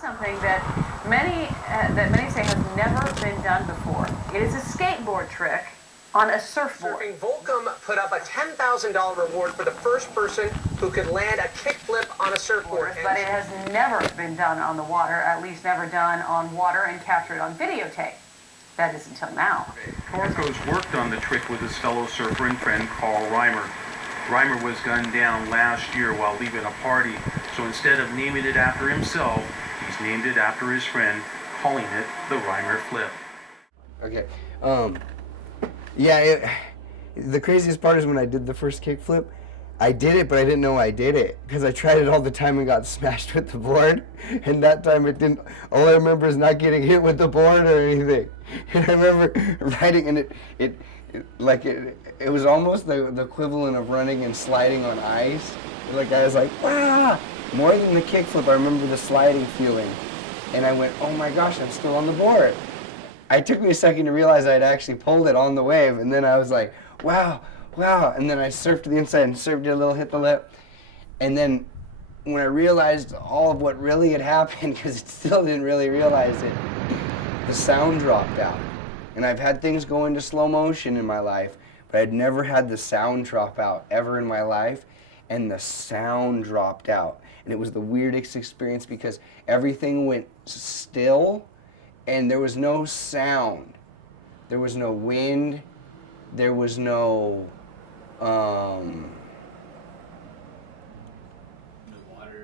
Something that many say has never been done before. It is a skateboard trick on a surfboard. Surfing Volcom put up a $10,000 reward for the first person who could land a kickflip on a surfboard. But it has never been done on the water, at least never done on water and captured on videotape. That is until now. Torkos worked on the trick with his fellow surfer and friend Carl Reimer. Reimer was gunned down last year while leaving a party, so instead of naming it after himself, he's named it after his friend, calling it the Reimer Flip. Okay. Yeah, the craziest part is when I did the first kickflip, I did it, but I didn't know I did it because I tried it all the time and got smashed with the board. And that time it didn't. All I remember is not getting hit with the board or anything. And I remember riding, and it was almost the equivalent of running and sliding on ice. Like I was like, ah! More than the kickflip, I remember the sliding feeling, and I went, oh my gosh, I'm still on the board. It took me a second to realize I'd actually pulled it on the wave, and then I was like, wow. And then I surfed to the inside and surfed it a little, hit the lip. And then when I realized all of what really had happened, because it still didn't really realize it, the sound dropped out. And I've had things go into slow motion in my life, but I'd never had the sound drop out ever in my life. And the sound dropped out. And it was the weirdest experience because everything went still and there was no sound. There was no wind. There was no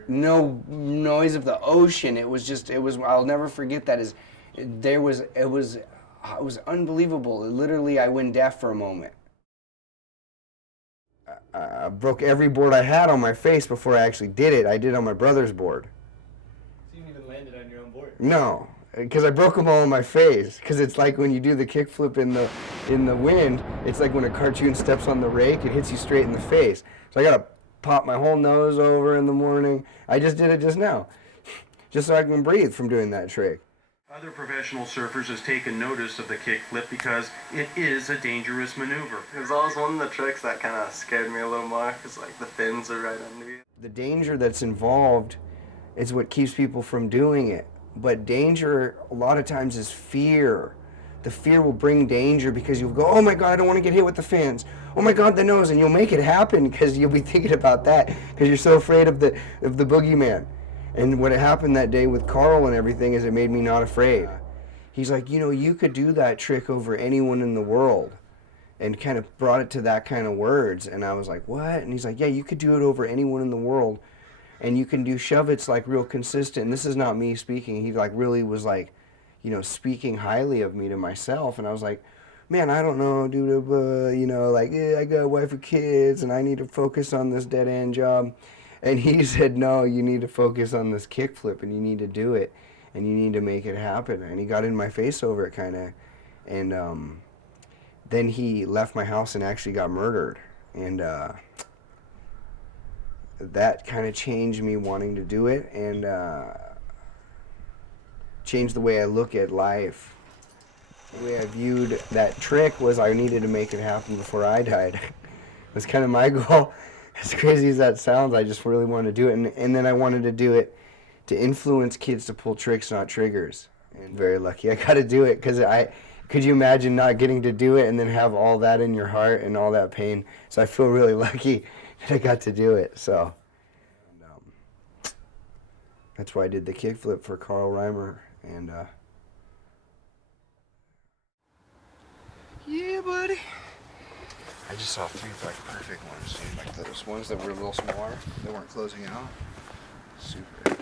no noise of the ocean. It was I'll never forget that. It was unbelievable. Literally, I went deaf for a moment. I broke every board I had on my face before I actually did it. I did it on my brother's board. So you didn't even land it on your own board? No, because I broke them all on my face. Because it's like when you do the kickflip in the wind, it's like when a cartoon steps on the rake, it hits you straight in the face. So I gotta pop my whole nose over in the morning. I just did it just now, just so I can breathe from doing that trick. Other professional surfers has taken notice of the kickflip because it is a dangerous maneuver. It was always one of the tricks that kind of scared me a little more because like the fins are right under you. The danger that's involved is what keeps people from doing it. But danger a lot of times is fear. The fear will bring danger because you'll go, oh my God, I don't want to get hit with the fins. Oh my God, the nose, and you'll make it happen because you'll be thinking about that because you're so afraid of the boogeyman. And what happened that day with Carl and everything is it made me not afraid. He's like, you know, you could do that trick over anyone in the world, and kind of brought it to that kind of words. And I was like, what? And he's like, yeah, you could do it over anyone in the world, and you can do shove-its like real consistent. And this is not me speaking. He like really was like, you know, speaking highly of me to myself. And I was like, man, I don't know, dude, you know, like, yeah, I got a wife and kids, and I need to focus on this dead-end job. And he said, no, you need to focus on this kickflip, and you need to do it, and you need to make it happen. And he got in my face over it, kind of. And then he left my house and actually got murdered. And that kind of changed me wanting to do it, and changed the way I look at life. The way I viewed that trick was I needed to make it happen before I died. It was kind of my goal. As crazy as that sounds, I just really wanted to do it. And then I wanted to do it to influence kids to pull tricks, not triggers. And very lucky I got to do it because could you imagine not getting to do it and then have all that in your heart and all that pain? So I feel really lucky that I got to do it. So that's why I did the kickflip for Carl Reimer. And yeah, buddy. I just saw 3 like perfect ones, dude. Like those ones that were a little smaller, they weren't closing out. Super.